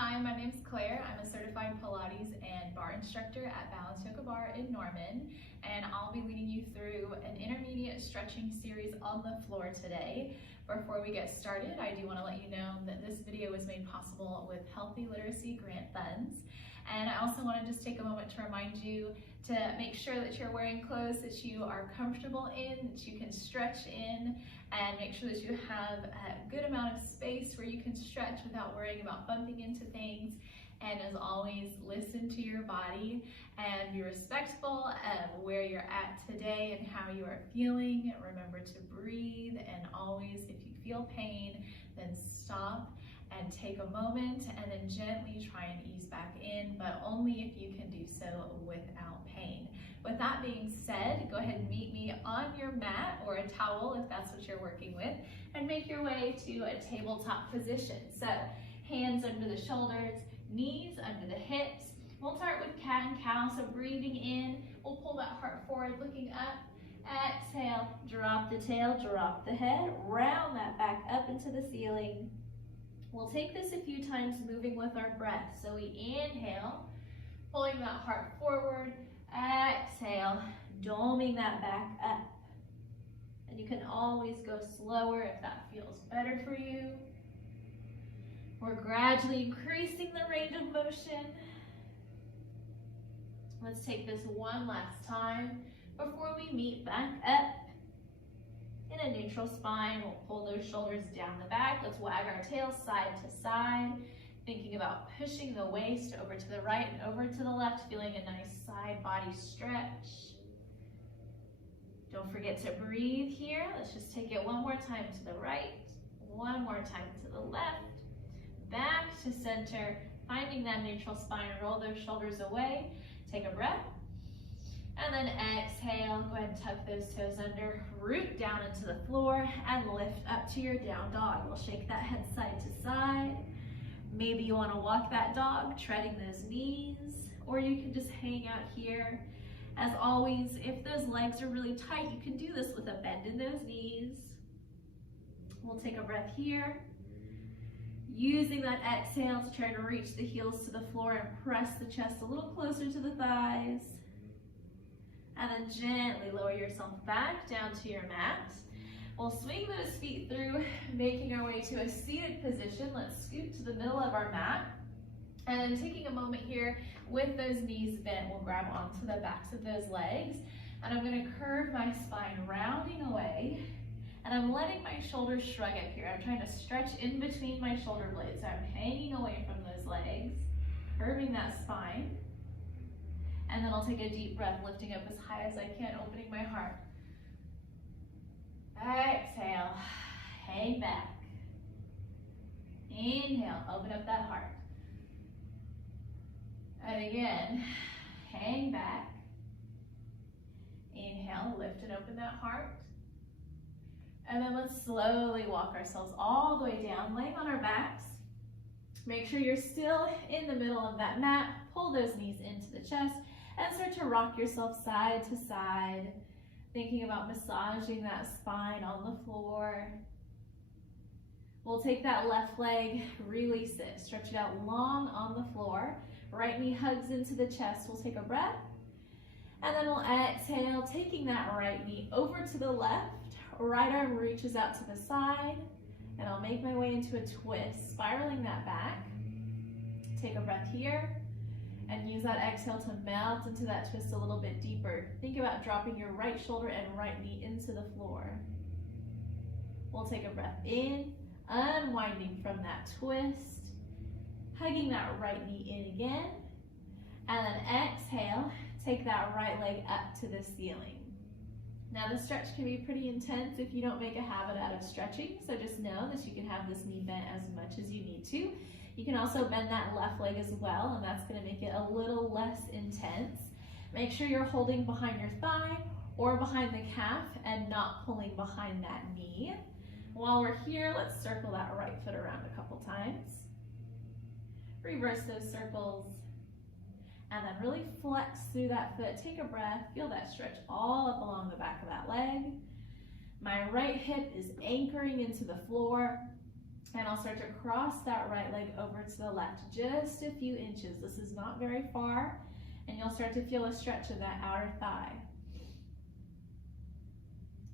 Hi, my name's Claire. I'm a certified Pilates and barre instructor at Balance Yoga Bar in Norman, and I'll be leading you through an intermediate stretching series on the floor today. Before we get started, I do want to let you know that this video was made possible with Healthy Literacy Grant funds. And I also want to just take a moment to remind you to make sure that you're wearing clothes that you are comfortable in, that you can stretch in, and make sure that you have a good amount of space where you can stretch without worrying about bumping into things. And as always, listen to your body and be respectful of where you're at today and how you are feeling. Remember to breathe, and always, if you feel pain, then stop and take a moment and then gently try and ease back in, but only if you can do so without pain. With that being said, go ahead and meet me on your mat or a towel if that's what you're working with, and make your way to a tabletop position. So hands under the shoulders, knees under the hips. We'll start with cat and cow, so breathing in, we'll pull that heart forward, looking up. Exhale, drop the tail, drop the head, round that back up into the ceiling. We'll take this a few times, moving with our breath. So we inhale, pulling that heart forward. Exhale, doming that back up. And you can always go slower if that feels better for you. We're gradually increasing the range of motion. Let's take this one last time before we meet back up. In a neutral spine, we'll pull those shoulders down the back. Let's wag our tail side to side, thinking about pushing the waist over to the right and over to the left, feeling a nice side body stretch. Don't forget to breathe here. Let's just take it one more time to the right, one more time to the left, back to center, finding that neutral spine. Roll those shoulders away. Take a breath. And then exhale, go ahead and tuck those toes under, root down into the floor, and lift up to your down dog. We'll shake that head side to side. Maybe you want to walk that dog, treading those knees, or you can just hang out here. As always, if those legs are really tight, you can do this with a bend in those knees. We'll take a breath here. Using that exhale to try to reach the heels to the floor and press the chest a little closer to the thighs. And then gently lower yourself back down to your mat. We'll swing those feet through, making our way to a seated position. Let's scoot to the middle of our mat. And then taking a moment here with those knees bent, we'll grab onto the backs of those legs. And I'm gonna curve my spine, rounding away. And I'm letting my shoulders shrug up here. I'm trying to stretch in between my shoulder blades. So I'm hanging away from those legs, curving that spine. And then I'll take a deep breath, lifting up as high as I can, opening my heart. Exhale, hang back. Inhale, open up that heart. And again, hang back. Inhale, lift and open that heart. And then let's slowly walk ourselves all the way down, laying on our backs. Make sure you're still in the middle of that mat. Pull those knees into the chest and start to rock yourself side to side, thinking about massaging that spine on the floor. We'll take that left leg, release it, stretch it out long on the floor. Right knee hugs into the chest. We'll take a breath. And then we'll exhale, taking that right knee over to the left. Right arm reaches out to the side. And I'll make my way into a twist, spiraling that back. Take a breath here. And use that exhale to melt into that twist a little bit deeper. Think about dropping your right shoulder and right knee into the floor. We'll take a breath in, unwinding from that twist, hugging that right knee in again, and then exhale, take that right leg up to the ceiling. Now the stretch can be pretty intense if you don't make a habit out of stretching, so just know that you can have this knee bent as much as you need to. You can also bend that left leg as well, and that's going to make it a little less intense. Make sure you're holding behind your thigh or behind the calf and not pulling behind that knee. While we're here, let's circle that right foot around a couple times. Reverse those circles. And then really flex through that foot. Take a breath. Feel that stretch all up along the back of that leg. My right hip is anchoring into the floor. And I'll start to cross that right leg over to the left, just a few inches. This is not very far, and you'll start to feel a stretch of that outer thigh.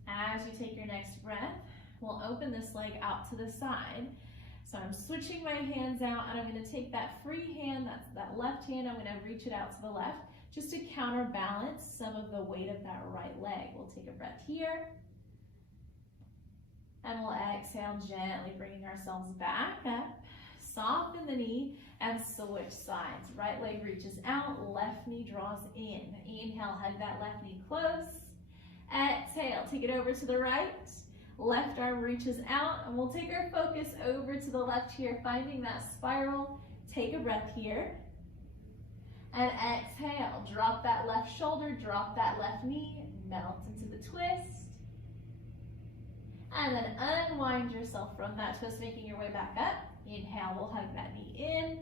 As you take your next breath, we'll open this leg out to the side. So I'm switching my hands out, and I'm going to take that free hand, that left hand, I'm going to reach it out to the left, just to counterbalance some of the weight of that right leg. We'll take a breath here. And we'll exhale, gently bringing ourselves back up. Soften the knee and switch sides. Right leg reaches out, left knee draws in. Inhale, hug that left knee close. Exhale, take it over to the right. Left arm reaches out, and we'll take our focus over to the left here, finding that spiral. Take a breath here. And exhale, drop that left shoulder, drop that left knee, melt into the twist. And then unwind yourself from that twist, making your way back up. Inhale, we'll hug that knee in.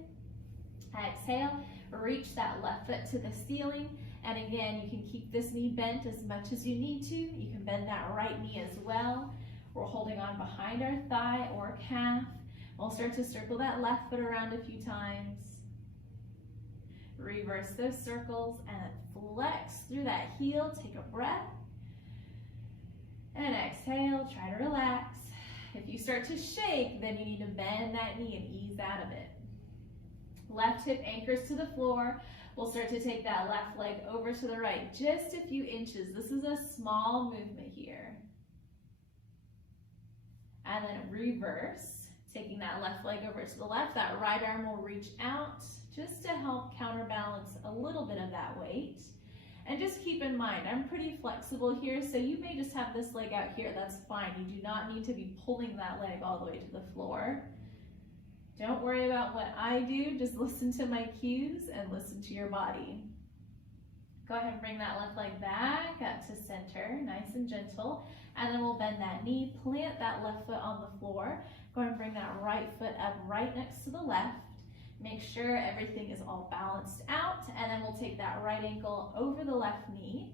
Exhale, reach that left foot to the ceiling. And again, you can keep this knee bent as much as you need to. You can bend that right knee as well. We're holding on behind our thigh or calf. We'll start to circle that left foot around a few times. Reverse those circles and flex through that heel. Take a breath. And exhale, try to relax. If you start to shake, then you need to bend that knee and ease out of it. Left hip anchors to the floor. We'll start to take that left leg over to the right, just a few inches. This is a small movement here. And then reverse, taking that left leg over to the left. That right arm will reach out just to help counterbalance a little bit of that weight. And just keep in mind, I'm pretty flexible here, so you may just have this leg out here. That's fine. You do not need to be pulling that leg all the way to the floor. Don't worry about what I do. Just listen to my cues and listen to your body. Go ahead and bring that left leg back up to center, nice and gentle. And then we'll bend that knee, plant that left foot on the floor. Go ahead and bring that right foot up right next to the left. Make sure everything is all balanced out, and then we'll take that right ankle over the left knee.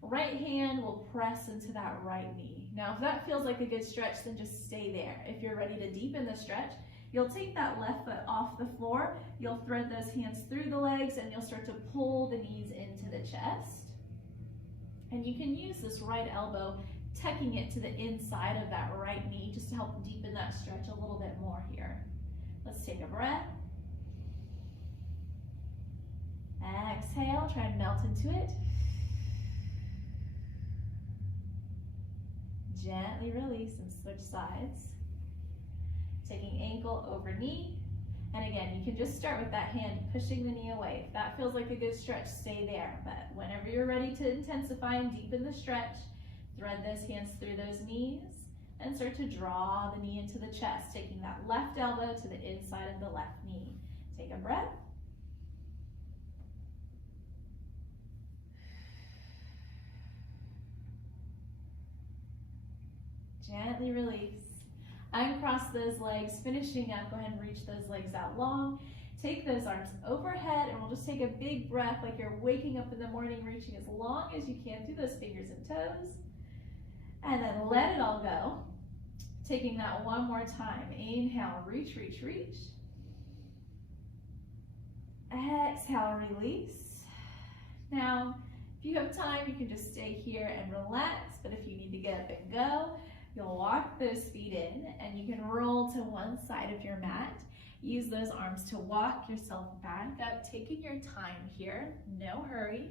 Right hand will press into that right knee. Now, if that feels like a good stretch, then just stay there. If you're ready to deepen the stretch, you'll take that left foot off the floor, you'll thread those hands through the legs, and you'll start to pull the knees into the chest. And you can use this right elbow, tucking it to the inside of that right knee, just to help deepen that stretch a little bit more here. Let's take a breath. Exhale, try and melt into it. Gently release and switch sides. Taking ankle over knee. And again, you can just start with that hand pushing the knee away. If that feels like a good stretch, stay there. But whenever you're ready to intensify and deepen the stretch, thread those hands through those knees and start to draw the knee into the chest, taking that left elbow to the inside of the left knee. Take a breath. Gently release. Uncross those legs, finishing up. Go ahead and reach those legs out long. Take those arms overhead, and we'll just take a big breath like you're waking up in the morning, reaching as long as you can through those fingers and toes. And then let it all go. Taking that one more time. Inhale, reach, reach, reach. Exhale, release. Now, if you have time, you can just stay here and relax, but if you need to get up and go, you'll walk those feet in, and you can roll to one side of your mat. Use those arms to walk yourself back up, taking your time here, no hurry.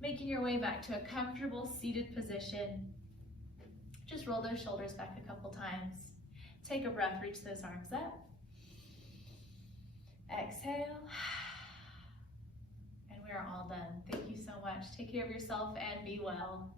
Making your way back to a comfortable seated position. Just roll those shoulders back a couple times. Take a breath, reach those arms up. Exhale. And we are all done. Thank you so much. Take care of yourself and be well.